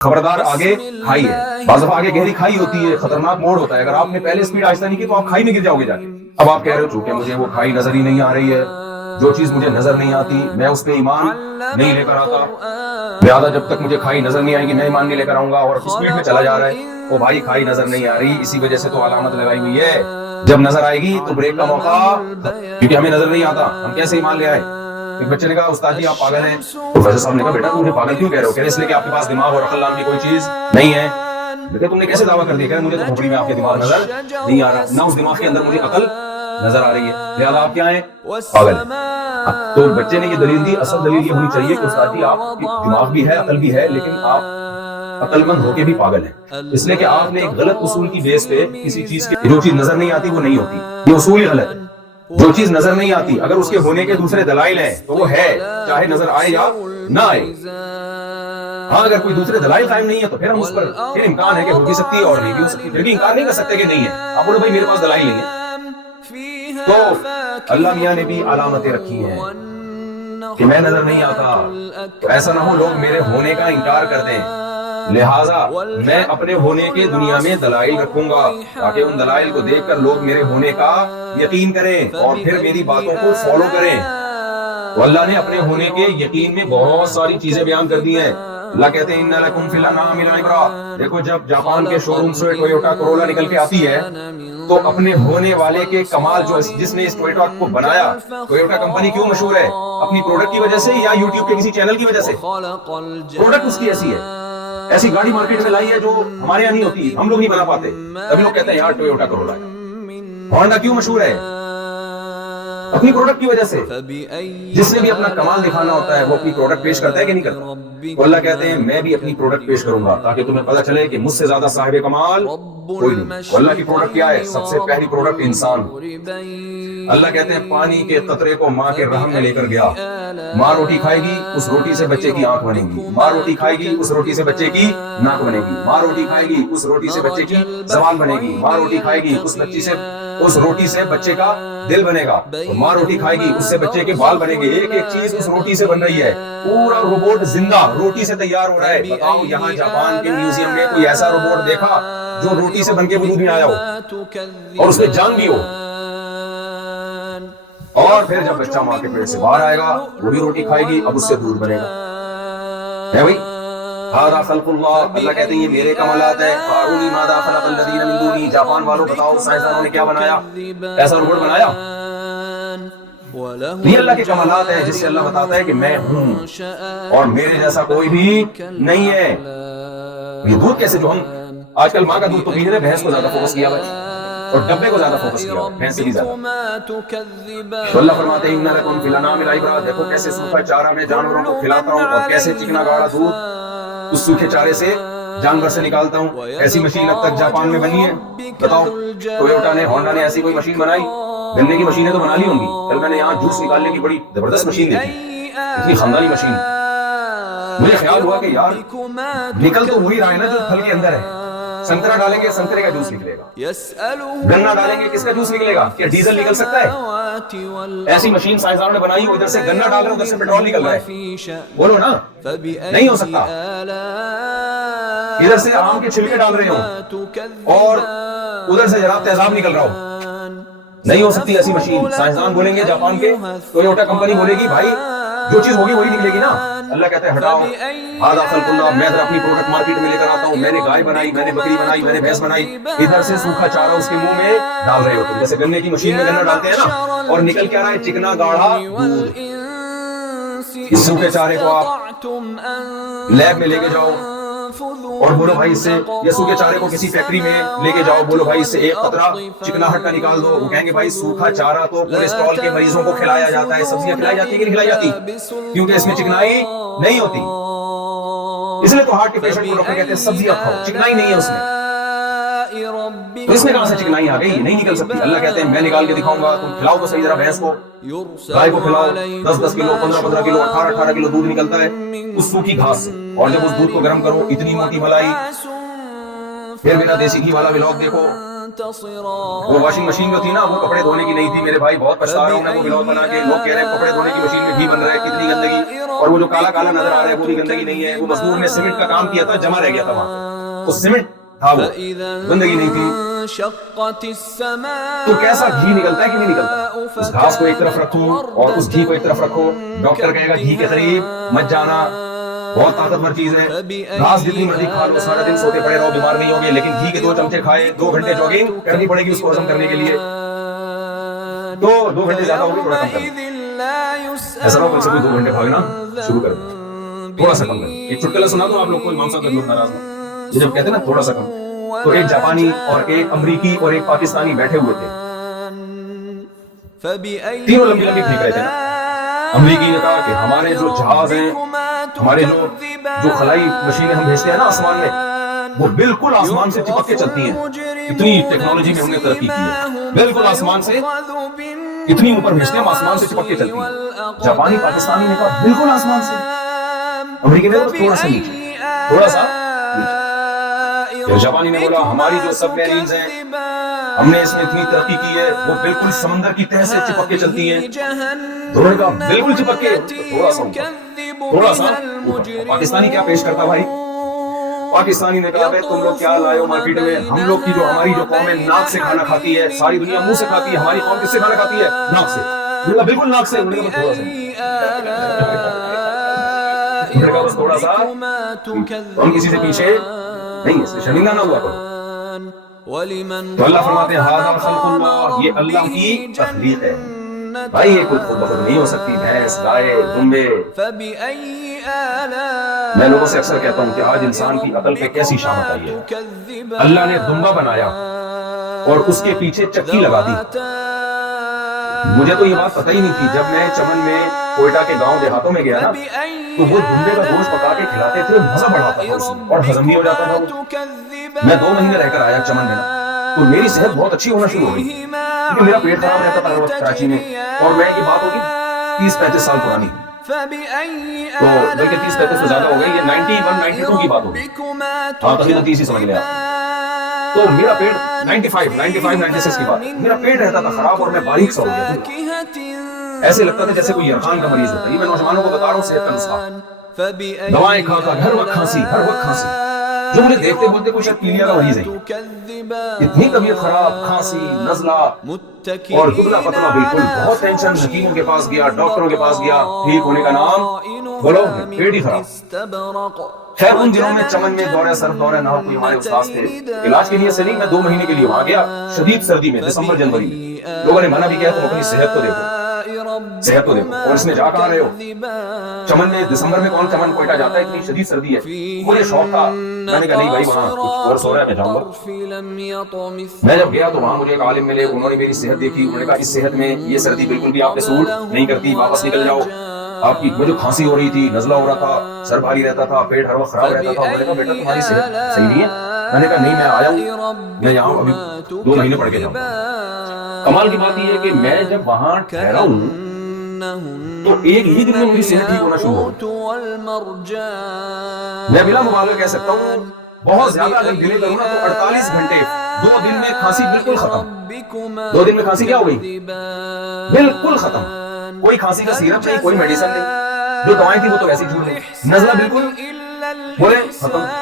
खबरदार आगे खाई है, बाज़ दफा आगे गहरी खाई होती है, खतरनाक मोड़ होता है। अगर आपने पहले स्पीड आहिस्ता नहीं की तो आप खाई में गिर जाओगे जाके। अब आप कह रहे हो चूंकि मुझे वो खाई नजर ही नहीं आ रही है, जो चीज मुझे नजर नहीं आती मैं उस पर ईमान नहीं लेकर आता, लिहाजा जब तक मुझे खाई नजर नहीं आएगी मैं ईमान नहीं लेकर आऊंगा। और स्पीड में चला जा रहा है, वो भाई खाई नजर नहीं आ रही, इसी वजह से तो अलामत लगाई हुई है, जब नजर आएगी तो ब्रेक का मौका, क्योंकि हमें नजर नहीं आता हम कैसे ईमान ले आए। एक बच्चे ने कहा उस्ताद जी आप पागल हैं। प्रोफेसर साहब ने कहा बेटा तुम मुझे पागल क्यों कह रहे हो? कह रहे इसलिए कि आपके पास दिमाग और अकल नाम की कोई चीज नहीं है। बेटा तुमने कैसे दावा कर दिया? कह रहे मुझे तो खोपड़ी में आपके दिमाग नजर नहीं आ रहा, ना उस दिमाग के अंदर मुझे अकल नजर आ रही है, लिहाजा आप क्या हैं? पागल हैं। तो बच्चे ने ये दलील दी। असल दलील ये होनी चाहिए कि उस्ताद जी आप दिमाग भी है अकल भी है, लेकिन आप अकलमंद होके भी पागल हैं, इसलिए कि आपने एक गलत उसूल की बेस पे किसी चीज की जो चीज नजर नहीं आती वो नहीं होती, ये उसूल ही गलत है। जो चीज नजर नहीं आती अगर उसके होने के दूसरे दलाइल हैं तो वो है, चाहे नजर आए या ना आए। हाँ अगर कोई दूसरे दलाइल कायम नहीं है तो फिर हम उस पर फिर इम्कान है कि हो भी सकती है और नहीं भी हो सकती, फिर भी इनकार नहीं कर सकते कि नहीं है। आप बोलो भाई मेरे पास दलाइल नहीं है, तो अल्लाह मियाँ ने भी अलामतें रखी हैं कि मैं नजर नहीं आता, तो ऐसा ना हो लोग मेरे होने का इनकार कर दें, लिहाजा मैं अपने होने के दुनिया में दलाइल रखूंगा ताकि उन दलाइल को देखकर लोग मेरे होने का यकीन करें और फिर मेरी बातों को फॉलो करें। तो अल्लाह ने अपने होने के यकीन में बहुत सारी चीजें बयान कर दी हैं। अल्लाह कहते हैं इन्ना लकुम फिल अनामी लइब्रा। देखो जब जापान के शोरूम से टोयोटा कोरोला निकल के आती है तो अपने होने वाले के कमाल, जो जिसने इस टोयोटा को बनाया, टोयोटा कंपनी क्यों मशहूर है? अपनी प्रोडक्ट की वजह से या यूट्यूब के किसी चैनल की वजह से? प्रोडक्ट उसकी ऐसी है, ऐसी गाड़ी मार्केट में लाई है जो हमारे यहाँ नहीं होती, हम लोग नहीं बना पाते, तभी लोग कहते हैं यार टोयोटा कोरोला है। होंडा क्यों मशहूर है? अपनी प्रोडक्ट की वजह से। जिसने भी अपना कमाल दिखाना होता है वो अपनी प्रोडक्ट पेश करता है कि नहीं करता? तो अल्लाह कहते हैं मैं भी अपनी प्रोडक्ट पेश करूंगा ताकि तुम्हें पता चले कि मुझसे ज्यादा साहिब कमाल कोई नहीं। तो अल्लाह की प्रोडक्ट क्या है? सबसे पहली प्रोडक्ट इंसान। अल्लाह कहते हैं पानी के कतरे को माँ के रहम में लेकर गया, माँ रोटी खाएगी उस रोटी से बच्चे की आंख बनेगी, माँ रोटी खाएगी उस रोटी से बच्चे की नाक बनेगी, माँ रोटी खाएगी उस रोटी से बच्चे की जबान बनेगी, माँ रोटी खाएगी उस रोटी से बच्चे का दिल बनेगा, तो माँ रोटी खाएगी उससे बच्चे के बाल बनेंगे। एक एक चीज उस रोटी से बन रही है, पूरा रोबोट जिंदा रोटी से तैयार हो रहा है। बताओ यहाँ जापान के म्यूजियम में कोई ऐसा रोबोट देखा जो रोटी से बनके वजूद में आया हो और उसमें जान भी हो? और फिर जब बच्चा माँ के पेट से बाहर आएगा वो भी रोटी खाएगी, अब उससे दूध बनेगा। है भाई हादा खल्कुल्लाह। अल्लाह कहते हैं ये मेरे कमालात है। फारूनी मादा खलक़ल लज़ीना मिन दूनी। जापान वालों बताओ साइंसदानों ने क्या बनाया? ऐसा रोबोट बनाया? ये अल्लाह के कमालात है जिससे अल्लाह बताता है कि मैं हूँ और मेरे जैसा कोई भी नहीं है। ये दूध कैसे, जो हम आजकल माँ का दूध तो पीने में भैंस को ज्यादा फोकस किया है और डब्बे को ज्यादा फोकस किया है, भैंस से भी ज्यादा। तो अल्लाह फरमाते हैं इन्ना लकुम फिल अनामी लइब्रा। देखो कैसे सूखा चारा मैं जानवरों को खिलाता हूँ और कैसे चिकना गाढ़ा दूध उस सूखे चारे से जानवर से निकालता हूँ। ऐसी मशीन अब तक जापान में बनी है? बताओ टोयोटा ने, होंडा ने ऐसी कोई मशीन बनाई? गन्ने की मशीनें तो बना ली होंगी। कल मैंने यहाँ जूस निकालने की बड़ी जबरदस्त मशीन देखी, इतनी खानदानी मशीन। मुझे ख्याल हुआ कि यार निकल तो वही रहा है ना जो फल के अंदर है। संतरा डालेंगे संतरे का जूस निकलेगा, गन्ना डालेंगे किसका जूस निकलेगा? क्या डीजल निकल सकता है? ऐसी मशीन साइंसदानों ने बनाई, इधर से गन्ना डाल रहे उधर से पेट्रोल निकल रहा है। बोलो ना, नहीं हो सकता। इधर से आम के छिलके डाल रहे हो और उधर से जनाब तेजाब निकल रहा हो, नहीं हो सकती ऐसी मशीन। साइंसदान बोलेंगे जापान के, टोयोटा कंपनी बोलेगी भाई जो चीज होगी वही निकलेगी ना। अल्लाह कहते हैं हटाओ हादा खल्कुल्लाह। मैं अपनी प्रोडक्ट मार्केट में लेकर आता हूँ, मैंने गाय बनाई, मैंने बकरी बनाई, मैंने भैंस बनाई, इधर से सूखा चारा उसके मुंह में डाल रहे हो तुम, जैसे गन्ने की मशीन में गन्ना डालते हैं ना, और निकल क्या रहा है? चिकना गाढ़ा दूध। इस सूखे चारे को आप लैब में लेके जाओ और बोलो भाई इससे, ये सूखे चारे को किसी फैक्ट्री में लेके जाओ, बोलो भाई इससे एक कतरा चिकनाहट का निकाल दो। वो कहेंगे भाई सूखा चारा तो कोलेस्ट्रॉल के मरीजों को खिलाया जाता है, सब्जियां खिलाई जाती है कि नहीं खिलाई जाती? क्योंकि इसमें चिकनाई नहीं होती, इसलिए तो हार्ट के पेशेंट को डॉक्टर कहते हैं सब्जियां खाओ, चिकनाई नहीं है उसमें। तो इसमें कहां से चिकनाई आ गई? नहीं निकल सकती। अल्लाह कहते हैं मैं निकाल के दिखाऊंगा, तुम खिलाओ तो सही जरा भैंस को, गाय को खिलाओ, 10-10 किलो 15-15 किलो 18-18 किलो दूध निकलता है उस सूखी घास से, और जब उस दूध को गर्म करो इतनी मोटी मलाई। फिर मेरा देसी घी वाला व्लॉग देखो, वो वॉशिंग मशीन जो थी ना वो कपड़े धोने की नहीं थी मेरे भाई, बहुत पछता रहा हूं मैं वो व्लॉग बना के। लोग कह रहे हैं कपड़े धोने की मशीन में घी बन रहा है, कितनी गंदगी। اور وہ جو کالا کالا نظر آ رہا ہے وہ بھی گندگی نہیں ہے. وہ مزدور نے سیمنٹ کا کام کیا تھا, جمع رہ گیا تھا وہاں پہ, وہ سیمنٹ تھا, وہ گندگی نہیں تھی. تو کیسا گھی نکلتا ہے کہ نہیں نکلتا. اس گھاس کو ایک طرف رکھو اور اس گھی کو ایک طرف رکھو. ڈاکٹر کہے گا گھی کے قریب مت جانا, بہت طاقتور چیز ہے. گھاس جتنی مرضی کھا لو, سارا دن سوتے پڑے رہو, بیمار نہیں ہوگے, لیکن گھی کے 2 چمچے کھائے, 2 گھنٹے جاگنگ کرنی پڑے گی اس کو ہضم کرنے کے لیے, تو 2 گھنٹے زیادہ ہوگی, تھوڑا کم کرنا. ایسا نہ ہو کوئی 2 گھنٹے بھاگنا شروع کر دیں, تھوڑا سا کم کریں. ایک چٹکلا سنا دو آپ لوگ کو, امام صاحب لوگ ناراض ہوں جب کہتے ہیں نا تھوڑا سا کم. تو ایک جاپانی اور ایک امریکی اور ایک پاکستانی بیٹھے ہوئے تھے, تینوں لمبی لمبی پھینک رہے تھے نا. امریکی نے کہا کہ ہمارے جو جہاز ہیں, ہمارے جو خلائی مشینیں ہم بھیجتے ہیں نا آسمان میں, وہ بالکل آسمان سے چپک کے چلتی ہیں. اتنی ٹیکنالوجی میں ہم نے ترقی کی ہے, بالکل آسمان سے اتنی اوپر بھیجتے ہیں, ہم آسمان سے چپک کے چلتی ہیں. جاپانی پاکستانی نے کہا بالکل آسمان سے. امریکی نے کہا تھوڑا سا نیچے, تھوڑا سا نیچے. پھر جاپانی نے بولا ہماری جو سب میرینز ہیں, ہم نے اس میں اتنی ترقی کی ہے, وہ بالکل سمندر کی تہہ سے چپک کے چلتی ہیں. دونوں نے کہا بالکل چپک کے, تھوڑا سا اوپر, تھوڑا سا اوپر. پاکستانی کیا پیش کرتا بھائی؟ پاکستانی نے کہا بھائی تم لوگ کیا لائے ہو مارکیٹ میں, ہم لوگ کی جو ہماری جو قوم ہے ناک سے کھانا کھاتی ہے, ساری دنیا منہ سے کھاتی ہے, ہماری قوم کس سے کھانا کھاتی ہے؟ ناک سے. بالکل ناک سے. انہوں نے کہا تھوڑا سا, ہم کسی سے پیچھے نہیں, اس میں شرمندہ نہ ہوا کرو. تو اللہ فرماتے ہیں ھذا خلق اللہ, یہ اللہ کی تخلیق ہے بھائی, یہ کوئی خود بخود نہیں ہو سکتی. بھینس, گائے, دمبے. میں لوگوں سے اکثر کہتا ہوں کہ آج انسان کی عقل پہ کیسی شامت آئی ہے. اللہ نے دمبا بنایا اور اس کے پیچھے چکی لگا دی. مجھے تو یہ بات پتہ ہی نہیں تھی. جب میں چمن میں کوئٹہ کے گاؤں دیہاتوں میں گیا نا, تو وہ دمبے کا گوشت پکا کے کھلاتے تھے, مزہ بڑھاتا تھا اس میں, اور ہضم بھی ہو جاتا تھا وہ. میں 2 مہینے رہ کر آیا چمن میں نا, تو میری صحت بہت اچھی ہونا شروع ہو گئی, کیونکہ میرا پیٹ خراب رہتا تھا ہر وقت کراچی میں. اور میں یہ بات ہوگی 30-35 سال پرانی, تو بلکہ 30-35 سے زیادہ ہو گئی, یہ 91-92 کی بات ہوگی. ہاں تقریباً 30 ہی سمجھ لیا. تو میرا پیٹ 95-96 کی بات, میرا پیٹ رہتا تھا خراب, اور میں باریک سا ہو گیا. ایسے لگتا تھا جیسے کوئی یرغان کا مریض ہوتا ہے. یہ میں نوجوانوں کو بتا رہا ہوں صحت کا نسخہ. دوائیں کھاتا, ہر وقت کھانسی, ہر وقت کھانسی. جو مجھے دیکھتے بولتے کچھ پیلیا کا مریض ہے. اتنی طبیعت خراب, کھانسی, نزلہ اور دبلا پتلا بالکل, بہت ٹینشن. حکیموں کے پاس گیا, ڈاکٹروں کے پاس گیا, ٹھیک ہونے کا نام بولو, پیٹ ہی خراب. خیر ان دنوں میں چمن میں دورہ سر, دورہ نہ کوئی ہمارے استاد تھے. علاج کے لیے سے نہیں, میں 2 مہینے کے لیے وہاں گیا, شدید سردی میں, دسمبر جنوری میں. لوگوں نے منع بھی کیا تم اپنی صحت کو دیکھو, صحت کو دیکھو. اور اس میں جا کہاں رہے ہو چمن میں, دسمبر میں کون چمن کوئٹہ جاتا ہے, اتنی شدید سردی ہے. مجھے شوق تھا, میں نے کہا نہیں بھائی وہاں کچھ کورس ہو رہا ہے, میں جاؤں گا. میں جب گیا تو وہاں مجھے ایک عالم ملے, انہوں نے میری صحت دیکھی. انہوں نے کہا اس صحت میں یہ سردی بالکل بھی آپ پہ سوٹ نہیں کرتی, واپس نکل جاؤ. آپ کی مجھے کھانسی ہو رہی تھی, نزلہ ہو رہا تھا, سر بھاری رہتا تھا, پیٹ ہر وقت خراب رہتا تھا. انہوں نے کہا بیٹا تمہاری صحت صحیح نہیں ہے. میں نے کہا نہیں, میں آیا ہوں, میں یہاں ابھی 2 مہینے پڑھ کے جاؤں گا. کمال کی بات یہ ہے کہ میں جب وہاں ٹھہرا ہوں تو ایک ہی دن میں میری صحت ٹھیک ہونا شروع ہو گئی. میں بلا مبالغہ کہہ سکتا ہوں, بہت زیادہ اگر ڈیلے کروں نا تو 48 گھنٹے, 2 دن میں کھانسی بالکل ختم. 2 دن میں کھانسی کیا ہو گئی, بالکل ختم. کوئی کھانسی کا سیرپ نہیں, کوئی میڈیسن نہیں, جو دوائیں تھی وہ تو ویسے ہی چھوڑ گئی. نزلہ بالکل بولے ختم.